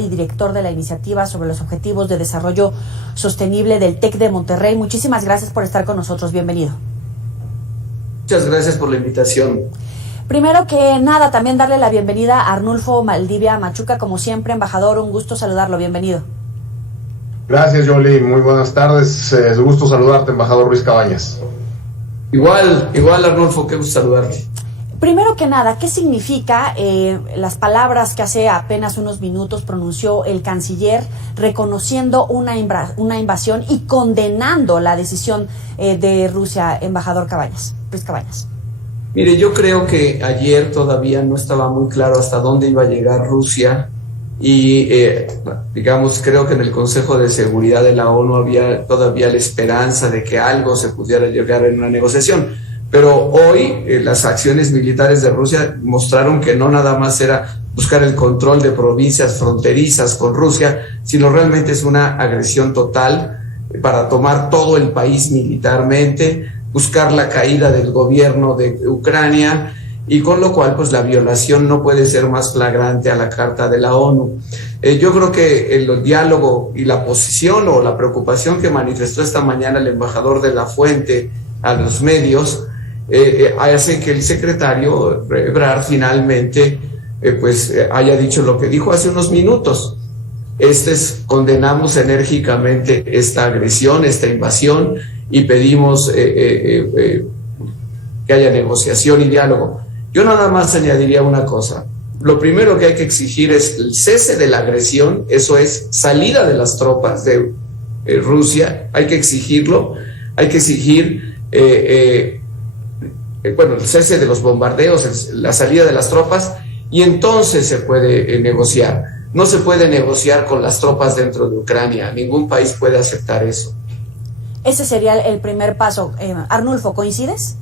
y director de la Iniciativa sobre los Objetivos de Desarrollo Sostenible del TEC de Monterrey. Muchísimas gracias por estar con nosotros. Bienvenido. Muchas gracias por la invitación. Primero que nada, también darle la bienvenida a Arnulfo Maldivia Machuca, como siempre, embajador. Un gusto saludarlo. Bienvenido. Gracias, Yoli. Muy buenas tardes. Es un gusto saludarte, embajador Ruiz Cabañas. Igual, Arnulfo, qué gusto saludarte. Primero que nada, ¿qué significa las palabras que hace apenas unos minutos pronunció el canciller reconociendo una invasión y condenando la decisión de Rusia, embajador Ruiz Cabañas? Mire, yo creo que ayer todavía no estaba muy claro hasta dónde iba a llegar Rusia y, creo que en el Consejo de Seguridad de la ONU había todavía la esperanza de que algo se pudiera llegar en una negociación. Pero hoy las acciones militares de Rusia mostraron que no nada más era buscar el control de provincias fronterizas con Rusia, sino realmente es una agresión total para tomar todo el país militarmente, buscar la caída del gobierno de Ucrania, y con lo cual pues la violación no puede ser más flagrante a la Carta de la ONU. Yo creo que el diálogo y la posición o la preocupación que manifestó esta mañana el embajador de la Fuente a los medios hace que el secretario Ebrard finalmente haya dicho lo que dijo hace unos minutos. Condenamos enérgicamente esta agresión, esta invasión, y pedimos que haya negociación y diálogo. Yo nada más añadiría una cosa. Lo primero que hay que exigir es el cese de la agresión, eso es, salida de las tropas de Rusia, hay que exigirlo, hay que exigir el cese de los bombardeos, la salida de las tropas, y entonces se puede negociar. No se puede negociar con las tropas dentro de Ucrania, ningún país puede aceptar eso. Ese sería el primer paso. Arnulfo, ¿coincides?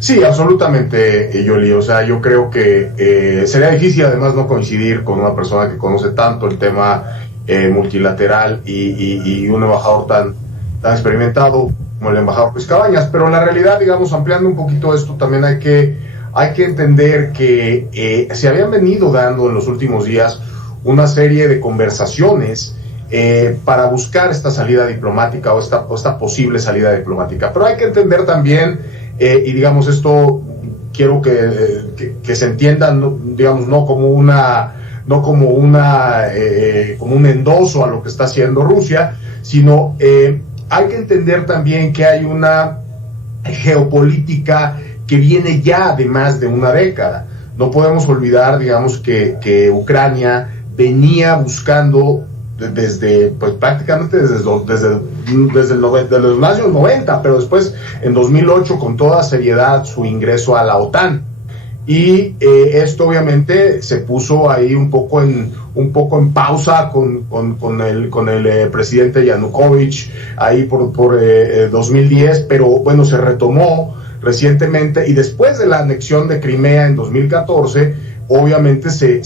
Sí, absolutamente, Yoli. O sea, yo creo que sería difícil además no coincidir con una persona que conoce tanto el tema multilateral y un embajador tan experimentado como el embajador Ruiz Cabañas, pero la realidad, digamos, ampliando un poquito esto, también hay que entender que se habían venido dando en los últimos días una serie de conversaciones para buscar esta salida diplomática o esta posible salida diplomática, pero hay que entender también, y digamos esto quiero que se entienda, digamos, no como un endoso a lo que está haciendo Rusia, sino hay que entender también que hay una geopolítica que viene ya de más de una década. No podemos olvidar, digamos, que Ucrania venía buscando prácticamente desde los años 90, pero después en 2008 con toda seriedad su ingreso a la OTAN. Y esto obviamente se puso ahí un poco en pausa con el presidente Yanukovych ahí por 2010, pero bueno, se retomó recientemente, y después de la anexión de Crimea en 2014, obviamente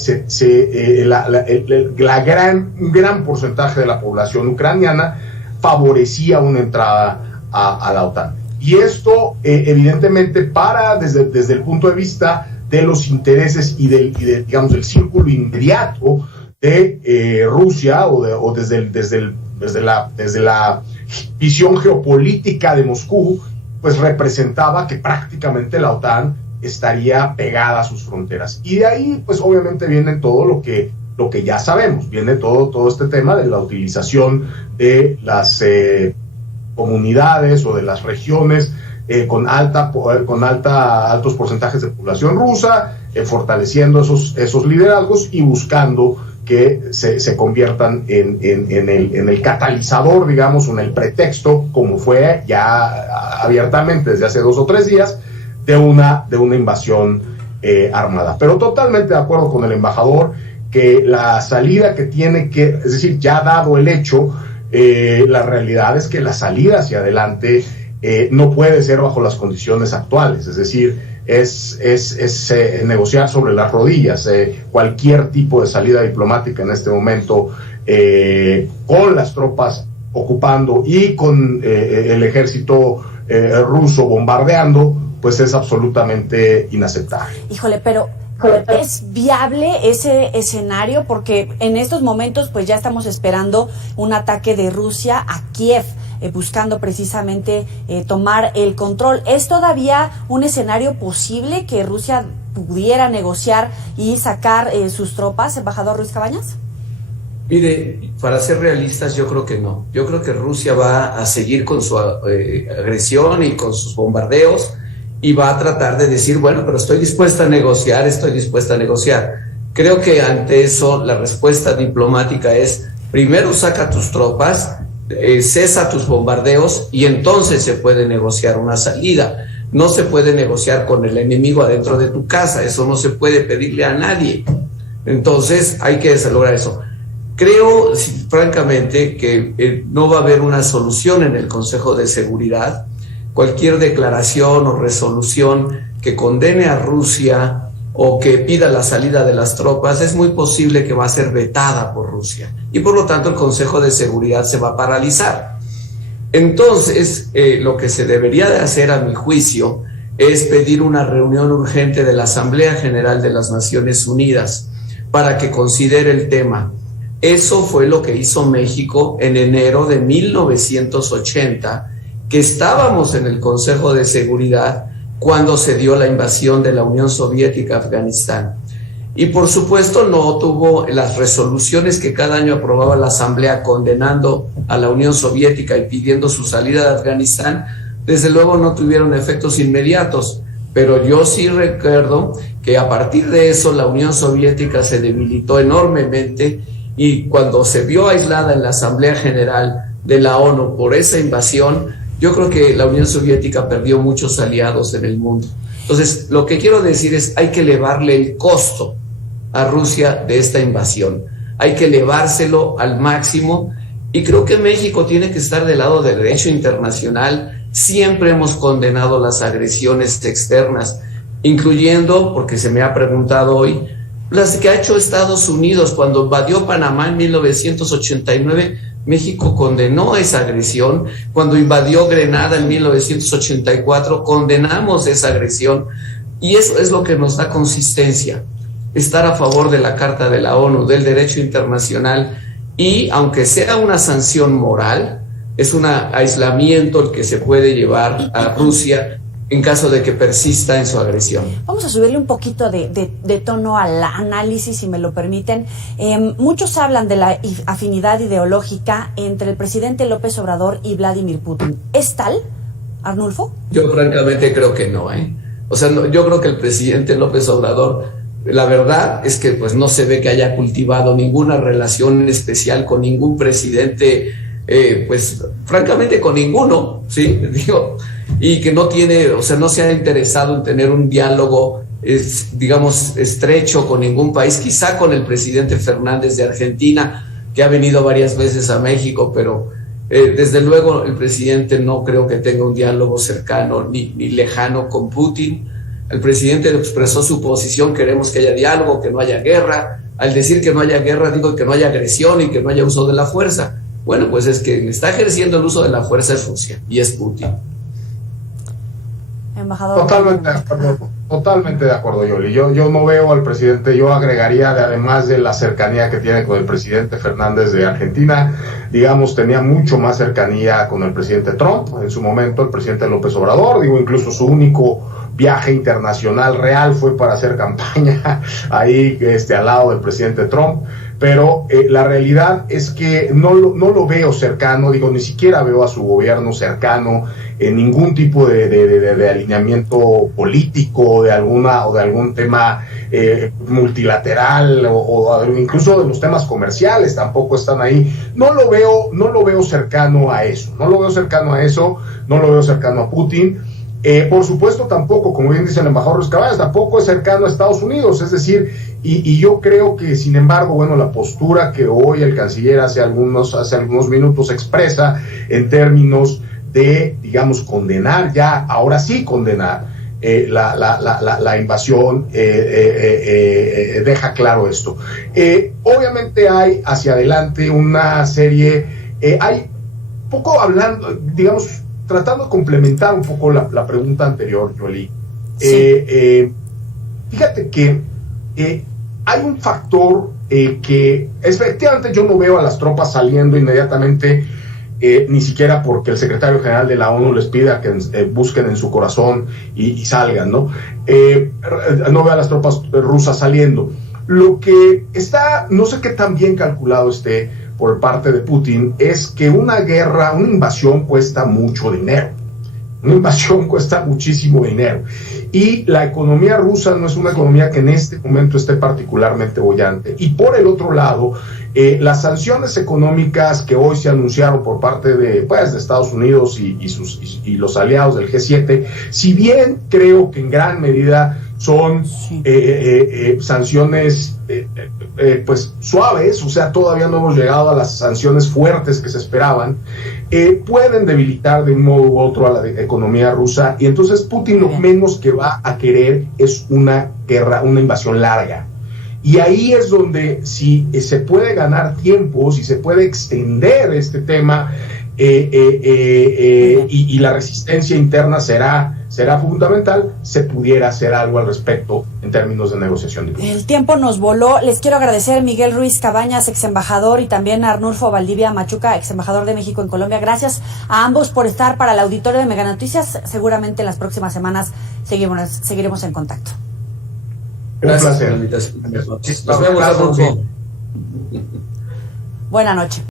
un gran porcentaje de la población ucraniana favorecía una entrada a la OTAN. Y esto evidentemente desde el punto de vista de los intereses y digamos, del círculo inmediato de Rusia o desde la visión geopolítica de Moscú, pues representaba que prácticamente la OTAN estaría pegada a sus fronteras. Y de ahí, pues obviamente viene todo lo que ya sabemos, viene todo este tema de la utilización de las comunidades o de las regiones con altos porcentajes de población rusa, fortaleciendo esos liderazgos y buscando que se conviertan en el catalizador, digamos, o en el pretexto, como fue ya abiertamente desde hace 2 o 3 días, de una invasión armada. Pero totalmente de acuerdo con el embajador que la salida que tiene que, es decir, ya dado el hecho, la realidad es que la salida hacia adelante no puede ser bajo las condiciones actuales, es decir, es negociar sobre las rodillas. Cualquier tipo de salida diplomática en este momento, con las tropas ocupando y con el ejército ruso bombardeando, pues es absolutamente inaceptable. Híjole, pero ¿Es viable ese escenario? Porque en estos momentos pues ya estamos esperando un ataque de Rusia a Kiev, buscando precisamente tomar el control. ¿Es todavía un escenario posible que Rusia pudiera negociar y sacar sus tropas, embajador Ruiz Cabañas? Mire, para ser realistas, yo creo que no. Yo creo que Rusia va a seguir con su agresión y con sus bombardeos, y va a tratar de decir, bueno, pero estoy dispuesta a negociar, estoy dispuesta a negociar. Creo que ante eso la respuesta diplomática es, primero saca tus tropas, cesa tus bombardeos, y entonces se puede negociar una salida. No se puede negociar con el enemigo adentro de tu casa, eso no se puede pedirle a nadie. Entonces hay que lograr eso. Creo, francamente, que no va a haber una solución en el Consejo de Seguridad. Cualquier declaración o resolución que condene a Rusia o que pida la salida de las tropas, es muy posible que va a ser vetada por Rusia. Y por lo tanto el Consejo de Seguridad se va a paralizar. Entonces, lo que se debería de hacer, a mi juicio, es pedir una reunión urgente de la Asamblea General de las Naciones Unidas para que considere el tema. Eso fue lo que hizo México en enero de 1980, que estábamos en el Consejo de Seguridad cuando se dio la invasión de la Unión Soviética a Afganistán. Y por supuesto no tuvo las resoluciones que cada año aprobaba la Asamblea condenando a la Unión Soviética y pidiendo su salida de Afganistán, desde luego no tuvieron efectos inmediatos, pero yo sí recuerdo que a partir de eso la Unión Soviética se debilitó enormemente, y cuando se vio aislada en la Asamblea General de la ONU por esa invasión, yo creo que la Unión Soviética perdió muchos aliados en el mundo. Entonces, lo que quiero decir es, hay que elevarle el costo a Rusia de esta invasión. Hay que elevárselo al máximo, y creo que México tiene que estar del lado del derecho internacional. Siempre hemos condenado las agresiones externas, incluyendo, porque se me ha preguntado hoy, las que ha hecho Estados Unidos. Cuando invadió Panamá en 1989, México condenó esa agresión. Cuando invadió Grenada en 1984, condenamos esa agresión. Y eso es lo que nos da consistencia, estar a favor de la Carta de la ONU, del derecho internacional, y aunque sea una sanción moral, es un aislamiento el que se puede llevar a Rusia en caso de que persista en su agresión. Vamos a subirle un poquito de tono al análisis, si me lo permiten. Muchos hablan de la afinidad ideológica entre el presidente López Obrador y Vladimir Putin. ¿Es tal, Arnulfo? Yo francamente creo que no, O sea, no, yo creo que el presidente López Obrador, la verdad es que pues no se ve que haya cultivado ninguna relación especial con ningún presidente, pues francamente con ninguno, ¿sí? Digo, y que no tiene, o sea, no se ha interesado en tener un diálogo, digamos, estrecho con ningún país, quizá con el presidente Fernández de Argentina, que ha venido varias veces a México, pero desde luego el presidente no creo que tenga un diálogo cercano ni lejano con Putin. El presidente expresó su posición: queremos que haya diálogo, que no haya guerra. Al decir que no haya guerra, digo que no haya agresión y que no haya uso de la fuerza. Bueno, pues es que está ejerciendo el uso de la fuerza es Rusia y es Putin. Embajador. Totalmente de acuerdo, Yoli. Yo no veo al presidente, yo agregaría, además de la cercanía que tiene con el presidente Fernández de Argentina, digamos, tenía mucho más cercanía con el presidente Trump, en su momento el presidente López Obrador, digo, incluso su único viaje internacional real fue para hacer campaña ahí al lado del presidente Trump. Pero la realidad es que no lo veo cercano, digo, ni siquiera veo a su gobierno cercano en ningún tipo de alineamiento político, de algún tema multilateral o incluso de los temas comerciales tampoco están ahí. No lo veo cercano a eso, no lo veo cercano a Putin. Por supuesto tampoco, como bien dice el embajador Ruiz Cabañas, tampoco es cercano a Estados Unidos, es decir, y yo creo que, sin embargo, bueno, la postura que hoy el canciller hace algunos minutos expresa en términos de, digamos, condenar ya, ahora sí condenar la invasión, deja claro esto. Obviamente hay hacia adelante una serie, hay poco hablando, digamos, tratando de complementar un poco la pregunta anterior, Yoli. Sí. Fíjate que hay un factor que efectivamente yo no veo a las tropas saliendo inmediatamente, ni siquiera porque el secretario general de la ONU les pida que busquen en su corazón y salgan, ¿no? No veo a las tropas rusas saliendo. Lo que está, no sé qué tan bien calculado esté por parte de Putin, es que una guerra, una invasión cuesta mucho dinero. Una invasión cuesta muchísimo dinero. Y la economía rusa no es una economía que en este momento esté particularmente bollante. Y por el otro lado, las sanciones económicas que hoy se anunciaron por parte de Estados Unidos y los aliados del G7, si bien creo que en gran medida son sanciones pues suaves, o sea, todavía no hemos llegado a las sanciones fuertes que se esperaban, pueden debilitar de un modo u otro a la economía rusa, y entonces Putin lo menos que va a querer es una guerra, una invasión larga. Y ahí es donde, si se puede ganar tiempo, si se puede extender este tema, y la resistencia interna será fundamental, se pudiera hacer algo al respecto en términos de negociación diplomática. El tiempo nos voló. Les quiero agradecer a Miguel Ruiz Cabañas, ex embajador, y también a Arnulfo Valdivia Machuca, ex embajador de México en Colombia. Gracias a ambos por estar para el auditorio de Mega Noticias. Seguramente en las próximas semanas seguiremos en contacto. Gracias por la invitación. Nos vemos, Arnulfo. Buenas noches.